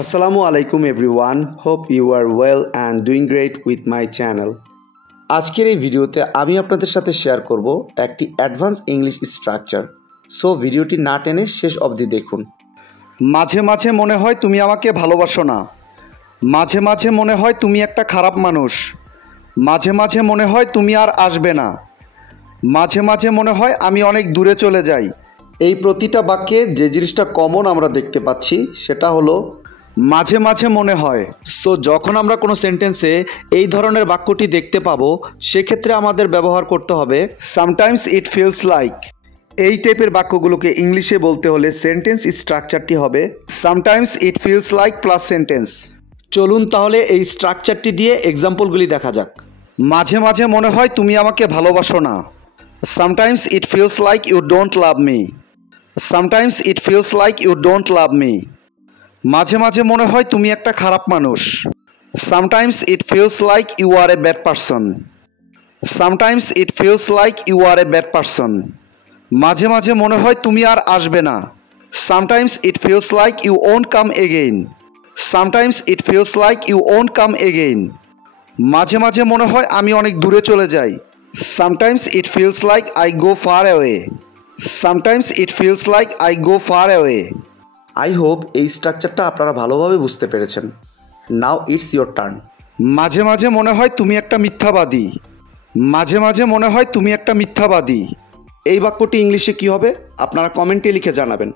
Assalamu alaikum everyone. Hope you are well and doing great with my channel. আজকের এই ভিডিওতে আমি আপনাদের সাথে শেয়ার করব একটি অ্যাডভান্স ইংলিশ স্ট্রাকচার। সো ভিডিওটি না টেনে শেষ অবধি দেখুন। মাঝে মাঝে মনে হয় তুমি আমাকে ভালোবাসো না। মাঝে মাঝে মনে হয় তুমি একটা খারাপ মানুষ। মাঝে মাঝে মনে হয় তুমি আর আসবে না। মাঝে মাঝে মনে হয় আমি অনেক দূরে চলে যাই। এই প্রতিটা বাক্যে যে জিনিসটা কমন আমরা দেখতে পাচ্ছি সেটা হলো মাঝে মাঝে মনে হয়। সো যখন আমরা কোনো সেন্টেন্সে এই ধরনের বাক্যটি দেখতে পাবো সেক্ষেত্রে আমাদের ব্যবহার করতে হবে সামটাইমস ইট ফিলস লাইক। এই টাইপের বাক্যগুলোকে ইংলিশে বলতে হলে সেন্টেন্স স্ট্রাকচারটি হবে sometimes it feels like plus sentence. চলুন তাহলে এই স্ট্রাকচারটি দিয়ে এক্সাম্পলগুলি দেখা যাক। মাঝে মাঝে মনে হয় তুমি আমাকে ভালোবাসো না। Sometimes it feels like you don't love me. Sometimes it feels like you don't love me. মাঝে মাঝে মনে হয় তুমি একটা খারাপ মানুষ। Sometimes it feels like you are a bad person. Sometimes it feels like you are a bad person. মাঝে মাঝে মনে হয় তুমি আর আসবে না। Sometimes it feels like you won't come again. Sometimes it feels like you won't come again. মাঝে মাঝে মনে হয় আমি অনেক দূরে চলে যাই। Sometimes it feels like I go far away. Sometimes it feels like I go far away. I hope এই স্ট্রাকচারটা আপনারা ভালোভাবে বুঝতে পেরেছেন। Now it's your turn. মাঝে মাঝে মনে হয় তুমি একটা মিথ্যাবাদী। মাঝে মাঝে মনে হয় তুমি একটা মিথ্যাবাদী। এই বাক্যটি ইংলিশে কী হবে আপনারা কমেন্টে লিখে জানাবেন।